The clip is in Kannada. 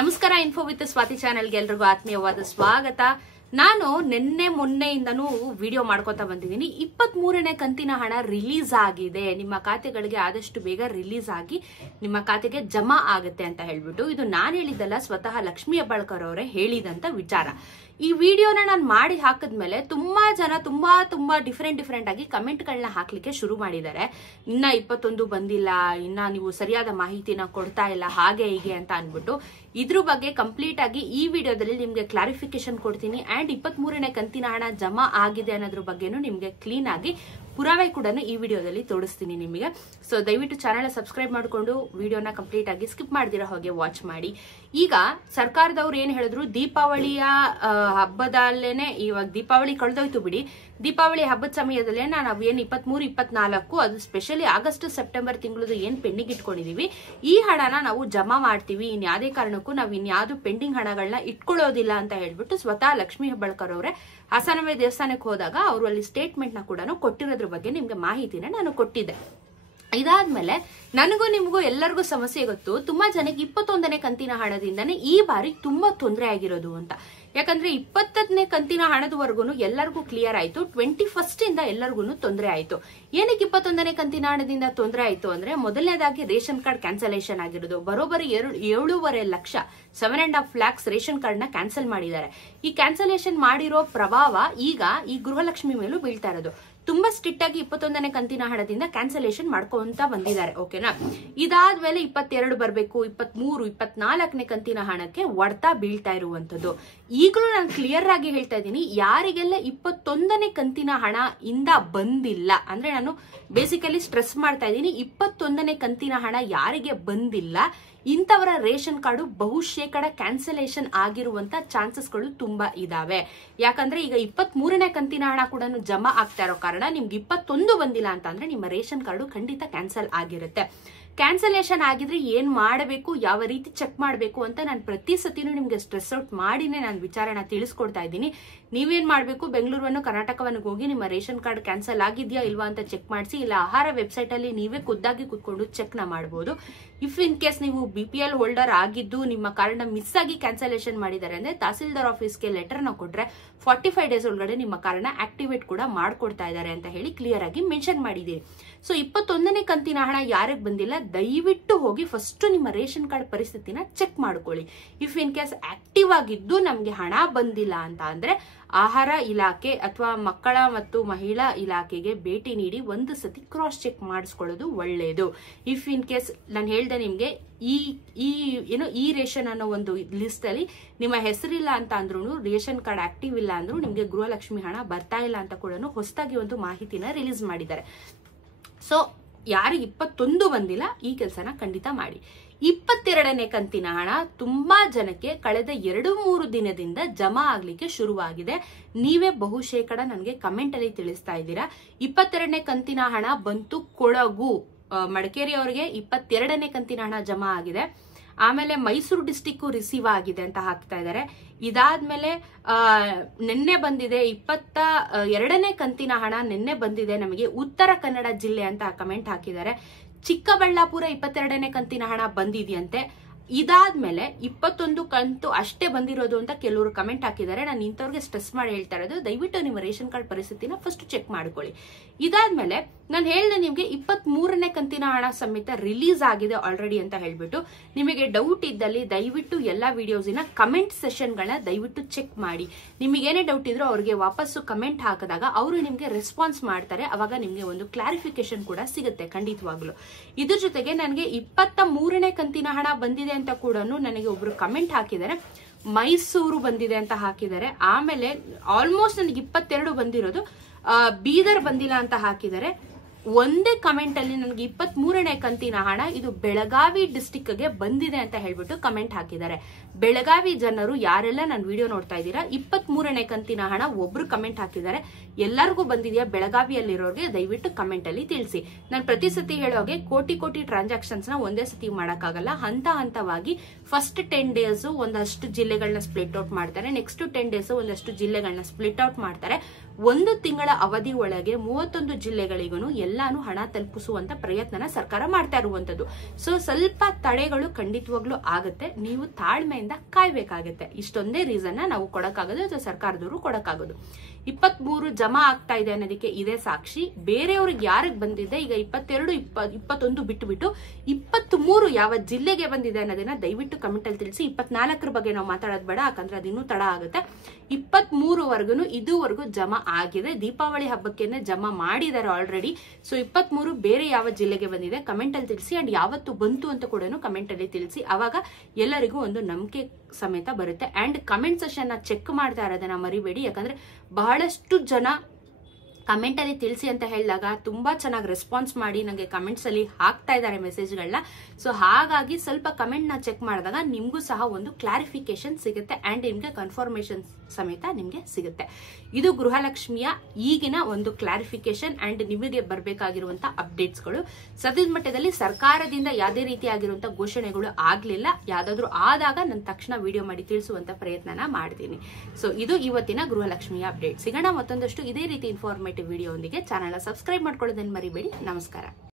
ನಮಸ್ಕಾರ ಇನ್ಫೋ ವಿತ್ ಸ್ವಾತಿ ಚಾನೆಲ್ಗೆ ಎಲ್ರಿಗೂ ಆತ್ಮೀಯವಾದ ಸ್ವಾಗತ. ನಾನು ನಿನ್ನೆ ಮೊನ್ನೆಯಿಂದನೂ ವಿಡಿಯೋ ಮಾಡ್ಕೊತಾ ಬಂದಿದ್ದೀನಿ. 23ನೇ ಕಂತಿನ ಹಣ ರಿಲೀಸ್ ಆಗಿದೆ, ನಿಮ್ಮ ಖಾತೆಗಳಿಗೆ ಆದಷ್ಟು ಬೇಗ ರಿಲೀಸ್ ಆಗಿ ನಿಮ್ಮ ಖಾತೆಗೆ ಜಮಾ ಆಗುತ್ತೆ ಅಂತ ಹೇಳ್ಬಿಟ್ಟು. ಇದು ನಾನು ಹೇಳಿದ್ದಲ್ಲ, ಸ್ವತಃ ಲಕ್ಷ್ಮೀ ಹೆಬ್ಬಾಳ್ಕರ್ ಅವರೇ ಹೇಳಿದಂತ ವಿಚಾರ. ಈ ವಿಡಿಯೋನ ನಾನು ಮಾಡಿ ಹಾಕಿದ್ಮೇಲೆ ತುಂಬಾ ಜನ ತುಂಬಾ ಡಿಫರೆಂಟ್ ಆಗಿ ಕಮೆಂಟ್ಗಳನ್ನ ಹಾಕ್ಲಿಕ್ಕೆ ಶುರು ಮಾಡಿದ್ದಾರೆ. ಇನ್ನ 21 ಬಂದಿಲ್ಲ, ಇನ್ನ ನೀವು ಸರಿಯಾದ ಮಾಹಿತಿನ ಕೊಡ್ತಾ ಇಲ್ಲ, ಹಾಗೆ ಹೀಗೆ ಅಂತ ಅನ್ಬಿಟ್ಟು. ಇದ್ರ ಬಗ್ಗೆ ಕಂಪ್ಲೀಟ್ ಆಗಿ ಈ ವಿಡಿಯೋದಲ್ಲಿ ನಿಮ್ಗೆ ಕ್ಲಾರಿಫಿಕೇಶನ್ ಕೊಡ್ತೀನಿ. ಅಂಡ್ 23ನೇ ಕಂತಿನ ಹಣ ಜಮಾ ಆಗಿದೆ ಅನ್ನೋದ್ರ ಬಗ್ಗೆನೂ ನಿಮ್ಗೆ ಕ್ಲೀನ್ ಆಗಿ ಪುರಾವೆ ಕೂಡ ಈ ವಿಡಿಯೋದಲ್ಲಿ ತೋರಿಸ್ತೀನಿ ನಿಮಗೆ. ಸೊ ದಯವಿಟ್ಟು ಚಾನೆಲ್ ಸಬ್ಸ್ಕ್ರೈಬ್ ಮಾಡಿಕೊಂಡು ವಿಡಿಯೋನ ಕಂಪ್ಲೀಟ್ ಆಗಿ ಸ್ಕಿಪ್ ಮಾಡ್ದಿರೋ ಹಾಗೆ ವಾಚ್ ಮಾಡಿ. ಈಗ ಸರ್ಕಾರದವ್ರು ಏನ್ ಹೇಳಿದ್ರು, ದೀಪಾವಳಿಯ ಹಬ್ಬದಲ್ಲೇನೆ, ಇವಾಗ ದೀಪಾವಳಿ ಕಳೆದೋಯ್ತು ಬಿಡಿ, ದೀಪಾವಳಿ ಹಬ್ಬದ ಸಮಯದಲ್ಲೇ ನಾವು ಏನ್ 23, 24 ಅದು ಸ್ಪೆಷಲಿ ಆಗಸ್ಟ್ ಸೆಪ್ಟೆಂಬರ್ ತಿಂಗಳದು ಏನ್ ಪೆಂಡಿಂಗ್ ಇಟ್ಕೊಂಡಿದೀವಿ, ಈ ಹಣನ ನಾವು ಜಮಾ ಮಾಡ್ತೀವಿ. ಇನ್ಯಾವುದೇ ಕಾರಣಕ್ಕೂ ನಾವು ಇನ್ಯಾವುದು ಪೆಂಡಿಂಗ್ ಹಣಗಳನ್ನ ಇಟ್ಕೊಳ್ಳೋದಿಲ್ಲ ಅಂತ ಹೇಳ್ಬಿಟ್ಟು ಸ್ವತಃ ಲಕ್ಷ್ಮೀ ಹೆಬ್ಬಾಳ್ಕರ್ ಅವರೇ ಹಾಸನಮೇ ದೇವಸ್ಥಾನಕ್ಕೆ ಹೋದಾಗ ಅವರು ಅಲ್ಲಿ ಸ್ಟೇಟ್ಮೆಂಟ್ ನ ಕೂಡ ಕೊಟ್ಟಿರೋದ್ರ ಬಗ್ಗೆ ನಿಮ್ಗೆ ಮಾಹಿತಿನ ನಾನು ಕೊಟ್ಟಿದ್ದೆ. ಇದಾದ್ಮೇಲೆ ನನಗೂ ನಿಮಗೂ ಎಲ್ಲರಿಗೂ ಸಮಸ್ಯೆ ಗೊತ್ತು, ತುಂಬಾ ಜನಕ್ಕೆ 21ನೇ ಕಂತಿನ ಹಣದಿಂದಾನೇ ಈ ಬಾರಿ ತುಂಬಾ ತೊಂದರೆ ಆಗಿರೋದು ಅಂತ. ಯಾಕಂದ್ರೆ 20ನೇ ಕಂತಿನ ಹಣದವರೆಗೂ ಎಲ್ಲರಿಗೂ ಕ್ಲಿಯರ್ ಆಯ್ತು, 21st ಇಂದ ಎಲ್ಲರಿಗೂ ತೊಂದರೆ ಆಯ್ತು. ಏನಕ್ಕೆ 21ನೇ ಕಂತಿನ ಹಣದಿಂದ ತೊಂದರೆ ಆಯ್ತು ಅಂದ್ರೆ, ಮೊದಲನೇದಾಗಿ ರೇಷನ್ ಕಾರ್ಡ್ ಕ್ಯಾನ್ಸಲೇಷನ್ ಆಗಿರೋದು. ಬರೋಬ್ಬರಿ 7.5 ಲಕ್ಷ 7.5 lakhs ರೇಷನ್ ಕಾರ್ಡ್ ನ ಕ್ಯಾನ್ಸಲ್ ಮಾಡಿದ್ದಾರೆ. ಈ ಕ್ಯಾನ್ಸಲೇಷನ್ ಮಾಡಿರೋ ಪ್ರಭಾವ ಈಗ ಈ ಗೃಹಲಕ್ಷ್ಮಿ ಮೇಲೂ ಬೀಳ್ತಾ ಇರೋದು. ತುಂಬಾ ಸ್ಟ್ರಿಕ್ಟ್ ಆಗಿ 21ನೇ ಕಂತಿನ ಹಣದಿಂದ ಕ್ಯಾನ್ಸಲೇಷನ್ ಮಾಡ್ಕೊಂತ ಬಂದಿದ್ದಾರೆ. ಓಕೆನಾ? ಇದಾದ್ಮೇಲೆ 22 ಬರ್ಬೇಕು, 23, 24ನೇ ಕಂತಿನ ಹಣಕ್ಕೆ ಹೊಡ್ತಾ ಬೀಳ್ತಾ ಇರುವಂತದ್ದು. ಈಗಲೂ ನಾನು ಕ್ಲಿಯರ್ ಆಗಿ ಹೇಳ್ತಾ ಇದ್ದೀನಿ, ಯಾರಿಗೆಲ್ಲ 21ನೇ ಕಂತಿನ ಹಣ ಇಂದ ಬಂದಿಲ್ಲ ಅಂದ್ರೆ, ನಾನು ಬೇಸಿಕಲಿ ಸ್ಟ್ರೆಸ್ ಮಾಡ್ತಾ ಇದ್ದೀನಿ, 21ನೇ ಕಂತಿನ ಹಣ ಯಾರಿಗೆ ಬಂದಿಲ್ಲ ಇಂಥವರ ರೇಷನ್ ಕಾರ್ಡು ಬಹುಶೇಕಡ ಕ್ಯಾನ್ಸಲೇಷನ್ ಆಗಿರುವಂತ ಚಾನ್ಸಸ್ಗಳು ತುಂಬಾ ಇದಾವೆ. ಯಾಕಂದ್ರೆ ಈಗ 23ನೇ ಕಂತಿನ ಹಣ ಕೂಡ ಜಮಾ ಆಗ್ತಾ ಇರೋ ಕಾರಣ ನಿಮ್ಗೆ 21 ಬಂದಿಲ್ಲ ಅಂತ ಅಂದ್ರೆ ನಿಮ್ಮ ರೇಷನ್ ಕಾರ್ಡು ಖಂಡಿತ ಕ್ಯಾನ್ಸಲ್ ಆಗಿರುತ್ತೆ. ಕ್ಯಾನ್ಸಲೇಷನ್ ಆಗಿದ್ರೆ ಏನ್ ಮಾಡಬೇಕು, ಯಾವ ರೀತಿ ಚೆಕ್ ಮಾಡಬೇಕು ಅಂತ ನಾನು ಪ್ರತಿ ಸತಿನೂ ನಿಮ್ಗೆ ಸ್ಟ್ರೆಸ್ ಔಟ್ ಮಾಡಿನೇ ನಾನು ವಿಚಾರನ ತಿಳಿಸ್ಕೊಡ್ತಾ ಇದ್ದೀನಿ. ನೀವೇನ್ ಮಾಡ್ಬೇಕು, ಬೆಂಗಳೂರನ್ನು ಕರ್ನಾಟಕವನ್ನು ಹೋಗಿ ನಿಮ್ಮ ರೇಷನ್ ಕಾರ್ಡ್ ಕ್ಯಾನ್ಸಲ್ ಆಗಿದ್ಯಾ ಇಲ್ವಾ ಅಂತ ಚೆಕ್ ಮಾಡಿಸಿ, ಇಲ್ಲ ಆಹಾರ ವೆಬ್ಸೈಟ್ ಅಲ್ಲಿ ನೀವೇ ಖುದ್ದಾಗಿ ಕುತ್ಕೊಂಡು ಚೆಕ್ ನ ಮಾಡಬಹುದು. ಇಫ್ ಇನ್ ಕೇಸ್ ನೀವು BPL ಹೋಲ್ಡರ್ ಆಗಿದ್ದು ನಿಮ್ಮ ಕಾರ್ಡ್ ಮಿಸ್ ಆಗಿ ಕ್ಯಾನ್ಸಲೇಷನ್ ಮಾಡಿದ್ದಾರೆ ಅಂದ್ರೆ, ತಹಸೀಲ್ದಾರ್ ಆಫೀಸ್ಗೆ ಲೆಟರ್ ನ ಕೊಟ್ರೆ 45 days ಒಳಗಡೆ ನಿಮ್ಮ ಕಾರ್ಡ್ ನ ಆಕ್ಟಿವೇಟ್ ಕೂಡ ಮಾಡ್ಕೊಡ್ತಾ ಇದ್ದಾರೆ ಅಂತ ಹೇಳಿ ಕ್ಲಿಯರ್ ಆಗಿ ಮೆನ್ಷನ್ ಮಾಡಿದೀನಿ. ಸೊ 21ನೇ ಕಂತಿನ ಹಣ ಯಾರಿಗೆ ಬಂದಿಲ್ಲ, ದಯವಿಟ್ಟು ಹೋಗಿ ಫಸ್ಟ್ ನಿಮ್ಮ ರೇಷನ್ ಕಾರ್ಡ್ ಪರಿಸ್ಥಿತಿನ ಚೆಕ್ ಮಾಡ್ಕೊಳ್ಳಿ. ಇಫ್ ಇನ್ ಕೇಸ್ ಆಕ್ಟಿವ್ ಆಗಿದ್ದು ನಮ್ಗೆ ಹಣ ಬಂದಿಲ್ಲ ಅಂತ ಅಂದ್ರೆ, ಆಹಾರ ಇಲಾಖೆ ಅಥವಾ ಮಕ್ಕಳ ಮತ್ತು ಮಹಿಳಾ ಇಲಾಖೆಗೆ ಭೇಟಿ ನೀಡಿ ಒಂದು ಸತಿ ಕ್ರಾಸ್ ಚೆಕ್ ಮಾಡಿಸ್ಕೊಳ್ಳೋದು ಒಳ್ಳೆಯದು. ಇಫ್ ಇನ್ ಕೇಸ್ ನಾನು ಹೇಳ್ದೆ ನಿಮ್ಗೆ, ಈ ರೇಷನ್ ಅನ್ನೋ ಒಂದು ಲಿಸ್ಟ್ ಅಲ್ಲಿ ನಿಮ್ಮ ಹೆಸರಿಲ್ಲ ಅಂತ ಅಂದ್ರೂ, ರೇಷನ್ ಕಾರ್ಡ್ ಆಕ್ಟಿವ್ ಇಲ್ಲ ಅಂದ್ರೂ ನಿಮ್ಗೆ ಗೃಹಲಕ್ಷ್ಮಿ ಹಣ ಬರ್ತಾ ಇಲ್ಲ ಅಂತ ಕೂಡ ಹೊಸದಾಗಿ ಒಂದು ಮಾಹಿತಿನ ರಿಲೀಸ್ ಮಾಡಿದ್ದಾರೆ. ಸೊ ಯಾರಿಗೆ 21 ಬಂದಿಲ್ಲ ಈ ಕೆಲಸನ ಖಂಡಿತ ಮಾಡಿ. 22ನೇ ಕಂತಿನ ಹಣ ತುಂಬಾ ಜನಕ್ಕೆ ಕಳೆದ 2-3 ದಿನದಿಂದ ಜಮಾ ಆಗ್ಲಿಕ್ಕೆ ಶುರುವಾಗಿದೆ. ನೀವೇ ಬಹುಶೇಕಡ ನನಗೆ ಕಮೆಂಟ್ ಅಲ್ಲಿ ತಿಳಿಸ್ತಾ ಇದ್ದೀರಾ, 22ನೇ ಕಂತಿನ ಹಣ ಬಂತು ಕೊಡಗು, ಮಡಿಕೇರಿ ಅವರಿಗೆ 22ನೇ ಕಂತಿನ ಹಣ ಜಮಾ ಆಗಿದೆ. ಆಮೇಲೆ ಮೈಸೂರು ಡಿಸ್ಟಿಕ್ ರಿಸೀವ್ ಆಗಿದೆ ಅಂತ ಹಾಕ್ತಾ ಇದ್ದಾರೆ. ಇದಾದ್ಮೇಲೆ ನಿನ್ನೆ ಬಂದಿದೆ 22ನೇ ಕಂತಿನ ಹಣ ನಿನ್ನೆ ಬಂದಿದೆ ನಮಗೆ ಉತ್ತರ ಕನ್ನಡ ಜಿಲ್ಲೆ ಅಂತ ಕಮೆಂಟ್ ಹಾಕಿದ್ದಾರೆ. ಚಿಕ್ಕಬಳ್ಳಾಪುರ 22ನೇ ಕಂತಿನ ಹಣ ಬಂದಿದೆಯಂತೆ. ಇದಾದ್ಮೇಲೆ 21 ಕಂತು ಅಷ್ಟೇ ಬಂದಿರೋದು ಅಂತ ಕೆಲವರು ಕಮೆಂಟ್ ಹಾಕಿದ್ದಾರೆ. ನಾನು ಇಂಥವ್ರಿಗೆ ಸ್ಟ್ರೆಸ್ ಮಾಡಿ ಹೇಳ್ತಾ ಇರೋದು, ದಯವಿಟ್ಟು ನಿಮ್ಮ ರೇಷನ್ ಕಾರ್ಡ್ ಪರಿಸ್ಥಿತಿನ ಫಸ್ಟ್ ಚೆಕ್ ಮಾಡ್ಕೊಳ್ಳಿ. ಇದಾದ್ಮೇಲೆ ನಾನು ಹೇಳಿದೆ ನಿಮ್ಗೆ 23ನೇ ಕಂತಿನ ಹಣ ಸಮೇತ ರಿಲೀಸ್ ಆಗಿದೆ ಆಲ್ರೆಡಿ ಅಂತ ಹೇಳ್ಬಿಟ್ಟು. ನಿಮಗೆ ಡೌಟ್ ಇದ್ದಲ್ಲಿ ದಯವಿಟ್ಟು ಎಲ್ಲಾ ವಿಡಿಯೋಸಿನ ಕಮೆಂಟ್ ಸೆಷನ್ ಗಳನ್ನ ದಯವಿಟ್ಟು ಚೆಕ್ ಮಾಡಿ. ನಿಮಗೇನೇ ಡೌಟ್ ಇದ್ರೂ ಅವ್ರಿಗೆ ವಾಪಸ್ಸು ಕಮೆಂಟ್ ಹಾಕಿದಾಗ ಅವರು ನಿಮ್ಗೆ ರೆಸ್ಪಾನ್ಸ್ ಮಾಡ್ತಾರೆ. ಅವಾಗ ನಿಮ್ಗೆ ಒಂದು ಕ್ಲಾರಿಫಿಕೇಶನ್ ಕೂಡ ಸಿಗುತ್ತೆ ಖಂಡಿತವಾಗ್ಲು. ಇದ್ರ ಜೊತೆಗೆ ನನಗೆ 23ನೇ ಕಂತಿನ ಹಣ ಬಂದಿದೆ ಅಂತ ಕೂಡ ನನಗೆ ಒಬ್ರು ಕಮೆಂಟ್ ಹಾಕಿದ್ದಾರೆ, ಮೈಸೂರು ಬಂದಿದೆ ಅಂತ ಹಾಕಿದ್ದಾರೆ. ಆಮೇಲೆ ಆಲ್ಮೋಸ್ಟ್ ನನಗೆ 22 ಬಂದಿರೋದು, ಬೀದರ್ ಬಂದಿಲ್ಲ ಅಂತ ಹಾಕಿದ್ದಾರೆ. ಒಂದೇ ಕಮೆಂಟ್ ಅಲ್ಲಿ ನನಗೆ 23ನೇ ಕಂತಿನ ಹಣ ಇದು ಬೆಳಗಾವಿ ಡಿಸ್ಟಿಕ್ ಗೆ ಬಂದಿದೆ ಅಂತ ಹೇಳ್ಬಿಟ್ಟು ಕಮೆಂಟ್ ಹಾಕಿದ್ದಾರೆ. ಬೆಳಗಾವಿ ಜನರು ಯಾರೆಲ್ಲ ನಾನು ವಿಡಿಯೋ ನೋಡ್ತಾ ಇದ್ದೀರಾ, 23ನೇ ಕಂತಿನ ಹಣ ಒಬ್ರು ಕಮೆಂಟ್ ಹಾಕಿದ್ದಾರೆ. ಎಲ್ಲರಿಗೂ ಬಂದಿದೆಯಾ ಬೆಳಗಾವಿಯಲ್ಲಿರೋರಿಗೆ ದಯವಿಟ್ಟು ಕಮೆಂಟ್ ಅಲ್ಲಿ ತಿಳಿಸಿ. ನಾನು ಪ್ರತಿ ಸತಿ ಹೇಳೋಗೆ ಕೋಟಿ ಟ್ರಾನ್ಸಾಕ್ಷನ್ಸ್ ನ ಒಂದೇ ಸತಿ ಮಾಡಕ್ಕಾಗಲ್ಲ. ಹಂತವಾಗಿ ಫಸ್ಟ್ 10 days ಒಂದಷ್ಟು ಜಿಲ್ಲೆಗಳನ್ನ ಸ್ಪ್ಲಿಟ್ ಔಟ್ ಮಾಡ್ತಾರೆ, ನೆಕ್ಸ್ಟ್ 10 days ಒಂದಷ್ಟು ಜಿಲ್ಲೆಗಳನ್ನ ಸ್ಪ್ಲಿಟ್ ಔಟ್ ಮಾಡ್ತಾರೆ. 1 ತಿಂಗಳ ಅವಧಿ ಒಳಗೆ 31 ಜಿಲ್ಲೆಗಳಿಗೂ ಎಲ್ಲಾನು ಹಣ ತಲುಪಿಸುವಂತ ಪ್ರಯತ್ನನ ಸರ್ಕಾರ ಮಾಡ್ತಾ ಇರುವಂತದ್ದು. ಸೊ ಸ್ವಲ್ಪ ತಡೆಗಳು ಖಂಡಿತವಾಗ್ಲೂ ಆಗುತ್ತೆ, ನೀವು ತಾಳ್ಮೆಯಿಂದ ಕಾಯ್ಬೇಕಾಗತ್ತೆ. ಇಷ್ಟೊಂದೇ ರೀಸನ್ ನಾವು ಕೊಡಕ್ಕಾಗೋದು ಅಥವಾ ಸರ್ಕಾರದವರು ಕೊಡಕ್ಕಾಗೋದು. 23 ಜಮಾ ಆಗ್ತಾ ಇದೆ ಅನ್ನೋದಕ್ಕೆ ಇದೇ ಸಾಕ್ಷಿ. ಬೇರೆಯವ್ರಿಗೆ ಯಾರಿಗೆ ಬಂದಿದೆ, ಈಗ 22, 21 ಬಿಟ್ಟು 23 ಯಾವ ಜಿಲ್ಲೆಗೆ ಬಂದಿದೆ ಅನ್ನೋದನ್ನ ದಯವಿಟ್ಟು ಕಮೆಂಟ್ ಅಲ್ಲಿ ತಿಳಿಸಿ. 24 ಬಗ್ಗೆ ನಾವು ಮಾತಾಡೋದು ಬೇಡ, ಯಾಕಂದ್ರೆ ಅದಿನ್ನೂ ತಡ ಆಗುತ್ತೆ. 23 ಇದುವರೆಗೂ ಜಮಾ ಆಗಿದೆ. ದೀಪಾವಳಿ ಹಬ್ಬಕ್ಕೆ ಜಮಾ ಮಾಡಿದ್ದಾರೆ ಆಲ್ರೆಡಿ. ಸೊ 23 ಬೇರೆ ಯಾವ ಜಿಲ್ಲೆಗೆ ಬಂದಿದೆ ಕಮೆಂಟ್ ಅಲ್ಲಿ ತಿಳಿಸಿ. ಅಂಡ್ ಯಾವತ್ತು ಬಂತು ಅಂತ ಕೂಡ ಕಮೆಂಟ್ ಅಲ್ಲಿ ತಿಳಿಸಿ. ಅವಾಗ ಎಲ್ಲರಿಗೂ ಒಂದು ನಂಬಿಕೆ ಸಮೇತ ಬರುತ್ತೆ. ಅಂಡ್ ಕಮೆಂಟ್ ಸೆಷನ್ ಚೆಕ್ ಮಾಡ್ತಾ ಇರೋದನ್ನ ಮರಿಬೇಡಿ, ಯಾಕಂದ್ರೆ ಬಹಳಷ್ಟು ಜನ ಕಮೆಂಟ್ ಅಲ್ಲಿ ತಿಳಿಸಿ ಅಂತ ಹೇಳಿದಾಗ ತುಂಬಾ ಚೆನ್ನಾಗಿ ರೆಸ್ಪಾನ್ಸ್ ಮಾಡಿ ನಂಗೆ ಕಮೆಂಟ್ಸ್ ಅಲ್ಲಿ ಹಾಕ್ತಾ ಇದ್ದಾರೆ ಮೆಸೇಜ್ಗಳನ್ನ. ಸೊ ಹಾಗಾಗಿ ಸ್ವಲ್ಪ ಕಮೆಂಟ್ ನ ಚೆಕ್ ಮಾಡಿದಾಗ ನಿಮ್ಗೂ ಸಹ ಒಂದು ಕ್ಲಾರಿಫಿಕೇಶನ್ ಸಿಗುತ್ತೆ ಅಂಡ್ ನಿಮ್ಗೆ ಕನ್ಫರ್ಮೇಶನ್ ಸಮೇತ ನಿಮ್ಗೆ ಸಿಗುತ್ತೆ. ಇದು ಗೃಹಲಕ್ಷ್ಮಿಯ ಈಗಿನ ಒಂದು ಕ್ಲಾರಿಫಿಕೇಶನ್ ಅಂಡ್ ನಿಮಗೆ ಬರಬೇಕಾಗಿರುವಂತಹ ಅಪ್ಡೇಟ್ಸ್ಗಳು. ಸದ್ಯದ ಮಟ್ಟದಲ್ಲಿ ಸರ್ಕಾರದಿಂದ ಯಾವುದೇ ರೀತಿಯಾಗಿರುವಂತಹ ಘೋಷಣೆಗಳು ಆಗ್ಲಿಲ್ಲ. ಯಾವ್ದಾದ್ರು ಆದಾಗ ನಾನು ತಕ್ಷಣ ವಿಡಿಯೋ ಮಾಡಿ ತಿಳಿಸುವಂತ ಪ್ರಯತ್ನನ ಮಾಡ್ತೀನಿ. ಸೊ ಇದು ಇವತ್ತಿನ ಗೃಹಲಕ್ಷ್ಮಿಯ ಅಪ್ಡೇಟ್. ಸಿಗೋಣ ಮತ್ತೊಂದಷ್ಟು ಇದೇ ರೀತಿ ಇನ್ಫಾರ್ಮೇಟಿವ್ ವಿಡಿಯೋ ಒಂದಿಗೆ. ಚಾನೆಲ್ ಸಬ್ಸ್ಕ್ರೈಬ್ ಮಾಡ್ಕೊಳ್ಳೋದನ್ನ ಮರಿಬೇಡಿ. ನಮಸ್ಕಾರ.